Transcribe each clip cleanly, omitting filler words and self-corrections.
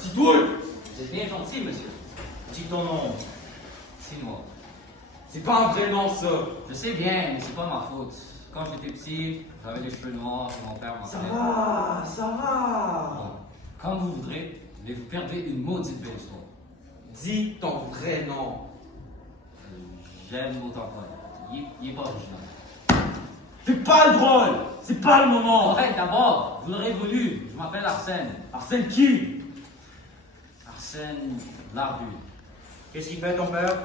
Citrouille! Vous êtes bien gentil, monsieur. Dis ton nom. C'est moi. C'est pas un vrai nom, ça. Je sais bien, mais c'est pas ma faute. Quand j'étais petit, j'avais les cheveux noirs et mon père m'a Ça fait. va, ça va. Bon, comme vous voudrez, mais vous perdez une maudite belle histoire. Dis ton vrai nom. J'aime autant pas. Il est pas original. Fais pas le drôle. C'est pas le moment. Correct, d'abord, vous l'aurez voulu. Je m'appelle Arsène. Arsène qui? Arsène Larbu. Qu'est-ce qu'il fait ton père?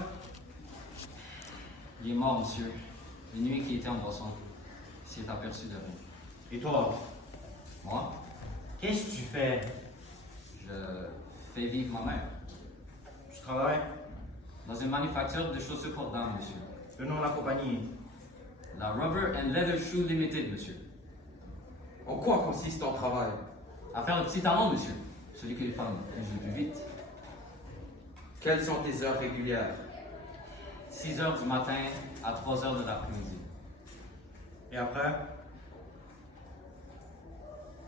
Il est mort, monsieur. Une nuit qui était en boisson. Il s'est aperçu de rien. Et toi? Moi, Qu'est-ce que tu fais? je fais vivre ma mère. Tu travailles? Dans une manufacture de chaussures pour dames, monsieur. Le nom de la compagnie? La Rubber and Leather Shoe Limited, monsieur. En quoi consiste ton travail? À faire le petit talon, monsieur. Celui que les femmes usent le plus vite. Quelles sont tes heures régulières? 6 heures du matin à 3 heures de l'après-midi. Et après?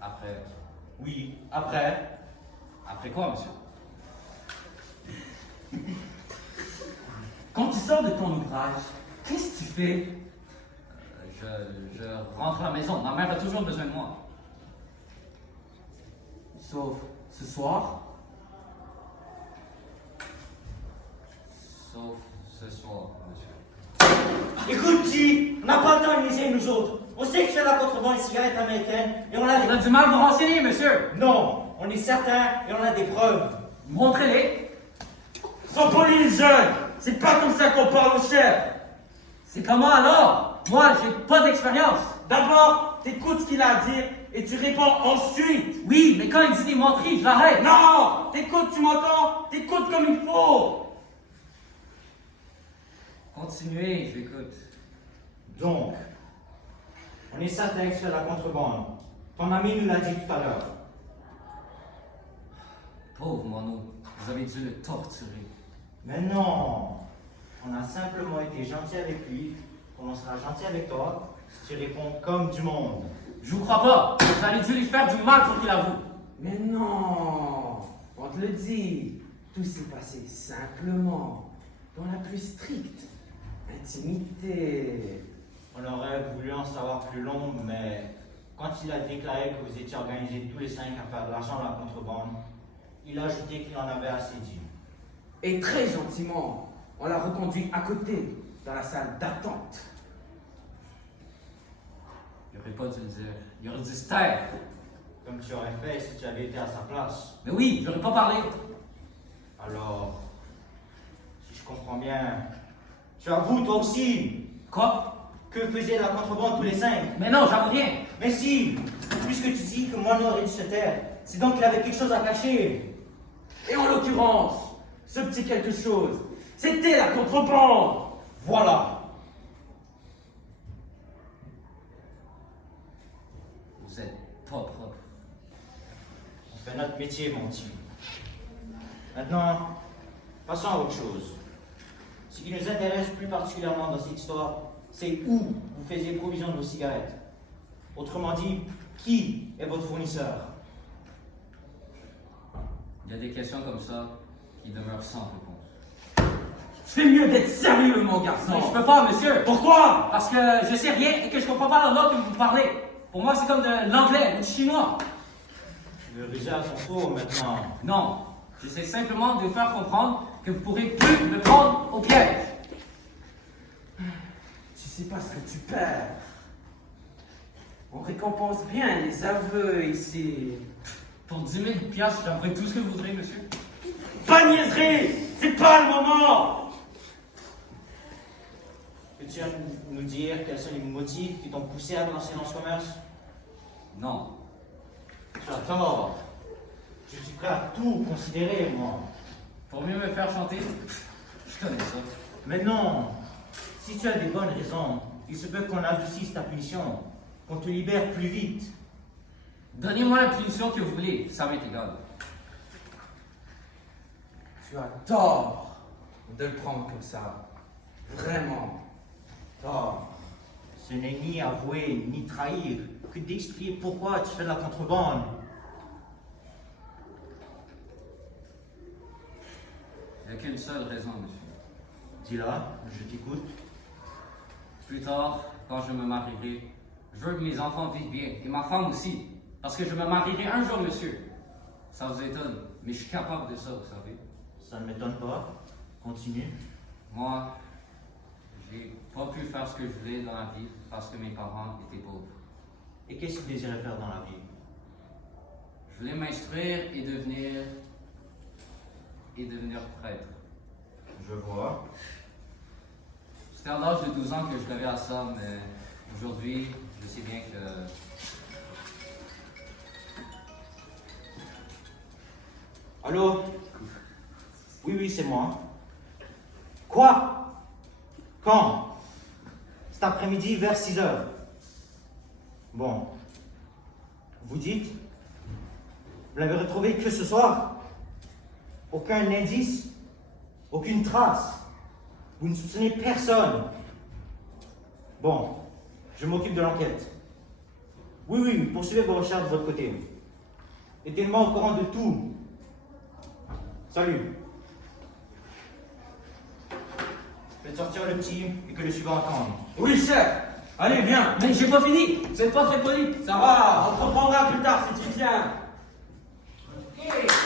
Après. Oui, après. Après quoi, monsieur? Quand tu sors de ton ouvrage, qu'est-ce que tu fais? Je rentre à la maison. Ma mère a toujours besoin de moi. Sauf ce soir. Sauf ce soir, monsieur. Écoute, G, on n'a pas le temps de niaiser, nous autres. On sait que c'est la contrebande de cigarettes américaines et on a On a des... du mal à vous renseigner, monsieur. Non, on est certain et on a des preuves. Montrez-les. Sois poli, jeune. C'est pas comme ça qu'on parle au chef. C'est comment alors? Moi, j'ai pas d'expérience. D'abord, t'écoutes ce qu'il a à dire et tu réponds ensuite. Oui, mais quand il dit des menteries, je l'arrête. Non! T'écoutes, tu m'entends? T'écoutes comme il faut. Continuez, j'écoute. Donc, on est certain que c'est la contrebande. Ton ami nous l'a dit tout à l'heure. Pauvre Mono, vous avez dû le torturer. Mais non, on a simplement été gentil avec lui, comme on sera gentil avec toi si tu réponds comme du monde. Je vous crois pas. Vous avez dû lui faire du mal pour qu'il avoue. Mais non! On te le dit. Tout s'est passé simplement, dans la plus stricte intimité. On aurait voulu en savoir plus long, mais quand il a déclaré que vous étiez organisés tous les 5 à faire de l'argent dans la contrebande, il a ajouté qu'il en avait assez dit. Et très gentiment, on l'a reconduit à côté, dans la salle d'attente. Il aurait pas dû le dire. Il aurait dû se taire. Comme tu aurais fait si tu avais été à sa place. Mais oui, j'aurais pas parlé. Alors, si je comprends bien, tu avoues toi aussi Quoi? que faisait la contrebande tous les 5. Mais non, j'avoue rien. Mais si, puisque tu dis que Mono aurait dû se taire, c'est donc qu'il avait quelque chose à cacher. Et en l'occurrence, ce petit quelque chose, c'était la contrebande. Voilà. Vous êtes pas propre. On fait notre métier, mon petit. Maintenant, passons à autre chose. Ce qui nous intéresse plus particulièrement dans cette histoire, c'est où vous faisiez provision de vos cigarettes. Autrement dit, qui est votre fournisseur? Il y a des questions comme ça qui demeurent sans réponse. C'est mieux d'être sérieux, mon garçon. Non, je peux pas, monsieur. Pourquoi? Parce que je sais rien et que je comprends pas la langue que vous parlez. Pour moi, c'est comme de l'anglais ou du chinois. Tu veux ruser à ton tour maintenant. Non, j'essaie simplement de vous faire comprendre que vous pourrez plus me prendre au piège. Tu sais pas ce que tu perds. On récompense bien les aveux ici. Pour 10 000 piastres, j'aimerais tout ce que vous voudrez, monsieur. Pas de niaiserie! C'est pas le moment! Peux-tu nous dire quels sont les motifs qui t'ont poussé à te lancer dans ce commerce? Non. Tu as tort. Je suis prêt à tout considérer, moi. Pour mieux me faire chanter, je connais ça. Mais non, si tu as des bonnes raisons, il se peut qu'on adoucisse ta punition, qu'on te libère plus vite. Donnez-moi la punition que vous voulez, ça m'est égal. Tu as tort de le prendre comme ça. Vraiment. Tort. Ce n'est ni avouer, ni trahir, que d'expliquer pourquoi tu fais de la contrebande. Il n'y a qu'une seule raison, monsieur. Dis-la, je t'écoute. Plus tard, quand je me marierai, je veux que mes enfants vivent bien, et ma femme aussi. Parce que je me marierai un jour, monsieur. Ça vous étonne, mais je suis capable de ça, vous savez. Ça ne m'étonne pas. Continue. Moi, j'ai pas pu faire ce que je voulais dans la vie parce que mes parents étaient pauvres. Et qu'est-ce que tu désirais faire dans la vie? Je voulais m'instruire et devenir prêtre. Je vois. C'était à l'âge de 12 ans que je rêvais à ça, mais aujourd'hui, je sais bien que Allô? Oui, oui, c'est moi. Quoi? Quand? Cet après-midi vers 6 heures. Bon. Vous dites? Vous l'avez retrouvé que ce soir? Aucun indice? Aucune trace? Vous ne soupçonnez personne? Bon. Je m'occupe de l'enquête. Oui, oui, poursuivez vos recherches de votre côté. Et tenez-moi au courant de tout. Salut. Faites sortir le petit et que le suivant attende. Oui, chef. Allez, viens. Mais j'ai pas fini. Vous êtes pas très poli. Ça va, on reprendra plus tard si tu tiens. Ok.